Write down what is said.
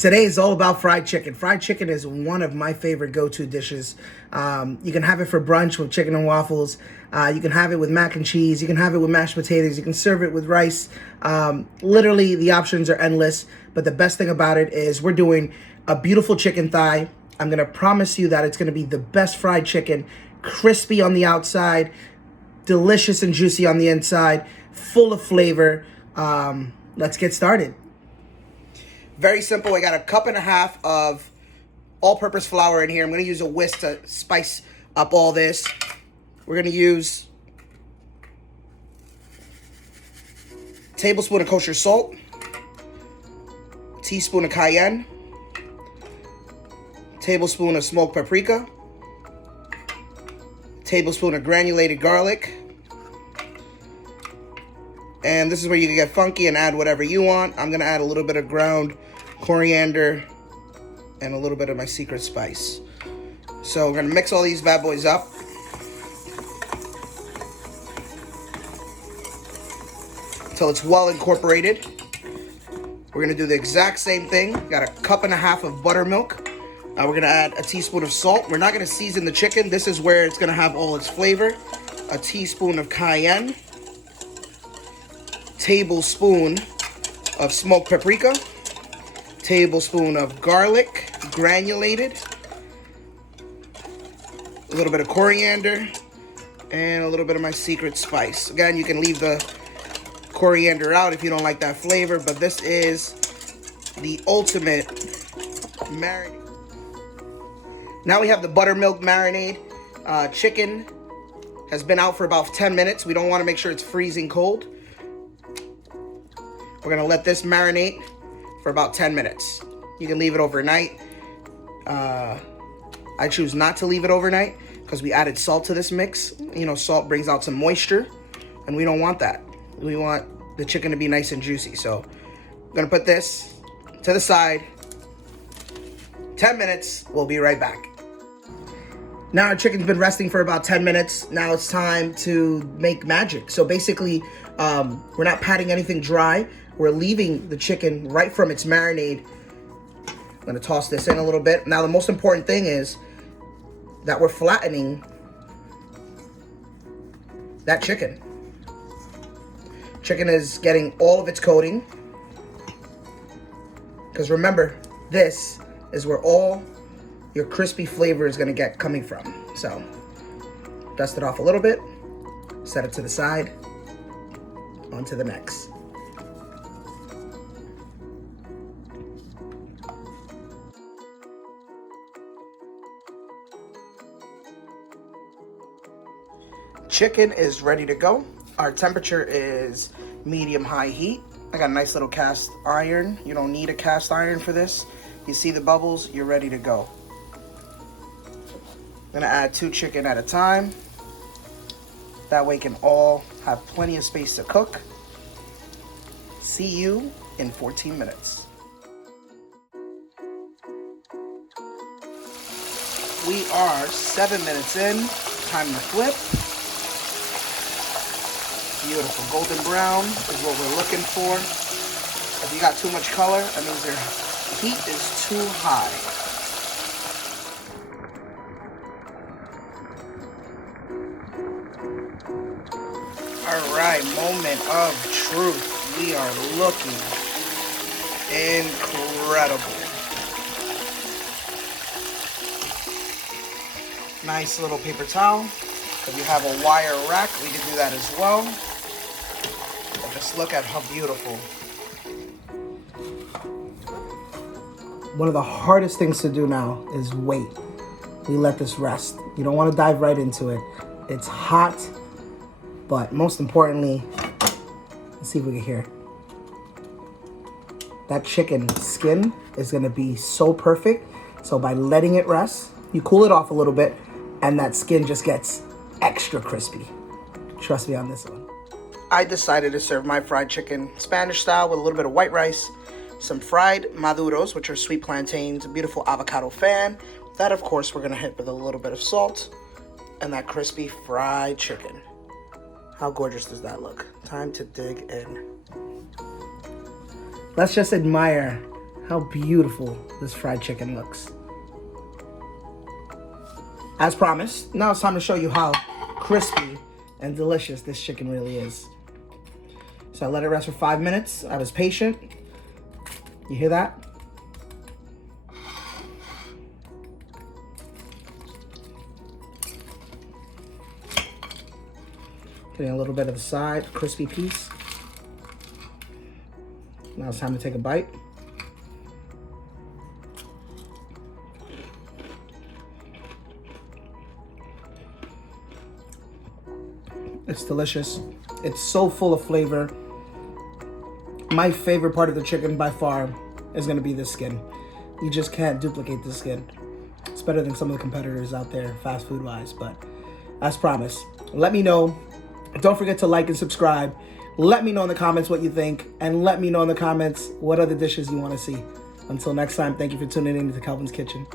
Today is all about fried chicken. Fried chicken is one of my favorite go-to dishes. You can have it for brunch with chicken and waffles. You can have it with mac and cheese. You can have it with mashed potatoes. You can serve it with rice. Literally, the options are endless. But the best thing about it is we're doing a beautiful chicken thigh. I'm going to promise you that it's going to be the best fried chicken. Crispy on the outside, delicious and juicy on the inside, full of flavor. Let's get started. Very simple. I got 1.5 cups of all-purpose flour in here. I'm going to use a whisk to spice up all this. We're going to use a tablespoon of kosher salt, a teaspoon of cayenne, a tablespoon of smoked paprika, a tablespoon of granulated garlic. And this is where you can get funky and add whatever you want. I'm going to add a little bit of ground coriander and a little bit of my secret spice. So we're going to mix all these bad boys up. Until it's well incorporated. We're going to do the exact same thing. Got 1.5 cups of buttermilk. We're going to add a teaspoon of salt. We're not going to season the chicken. This is where it's going to have all its flavor. A teaspoon of cayenne. Tablespoon of smoked paprika, tablespoon of garlic, granulated, a little bit of coriander, and a little bit of my secret spice. Again, you can leave the coriander out if you don't like that flavor, but this is the ultimate marinade. Now we have the buttermilk marinade. Chicken has been out for about 10 minutes. We don't want to make sure it's freezing cold. We're going to let this marinate for about 10 minutes. You can leave it overnight. I choose not to leave it overnight because we added salt to this mix. You know, salt brings out some moisture, and we don't want that. We want the chicken to be nice and juicy. So I'm going to put this to the side. 10 minutes. We'll be right back. Now our chicken's been resting for about 10 minutes. Now it's time to make magic. So basically, we're not patting anything dry. We're leaving the chicken right from its marinade. I'm going to toss this in a little bit. Now the most important thing is that we're flattening that chicken. Chicken is getting all of its coating. Because remember, this is where all your crispy flavor is going to get coming from. So dust it off a little bit. Set it to the side. On to the next. Chicken is ready to go. Our temperature is medium-high heat. I got a nice little cast iron. You don't need a cast iron for this. You see the bubbles, you're ready to go. I'm gonna add 2 chicken at a time. That way can all have plenty of space to cook. See you in 14 minutes. We are 7 minutes in. Time to flip. Beautiful. Golden brown is what we're looking for. If you got too much color, that means your heat is too high. All right, moment of truth. We are looking incredible. Nice little paper towel. If you have a wire rack, we can do that as well. But just look at how beautiful. One of the hardest things to do now is wait. We let this rest. You don't want to dive right into it. It's hot, but most importantly, let's see if we can hear. That chicken skin is going to be so perfect. So by letting it rest, you cool it off a little bit, and that skin just gets extra crispy. Trust me on this one. I decided to serve my fried chicken Spanish style with a little bit of white rice, some fried maduros, which are sweet plantains, a beautiful avocado fan. That, of course, we're going to hit with a little bit of salt, and that crispy fried chicken. How gorgeous does that look? Time to dig in. Let's just admire how beautiful this fried chicken looks. As promised, now it's time to show you how crispy and delicious this chicken really is. So I let it rest for 5 minutes. I was patient. You hear that? Getting a little bit of the side, crispy piece. Now it's time to take a bite. It's delicious. It's so full of flavor. My favorite part of the chicken by far is gonna be the skin. You just can't duplicate the skin. It's better than some of the competitors out there, fast food wise, but as promised, let me know. Don't forget to like and subscribe. Let me know in the comments what you think, and let me know in the comments what other dishes you wanna see. Until next time, thank you for tuning in to Kelvin's Kitchen.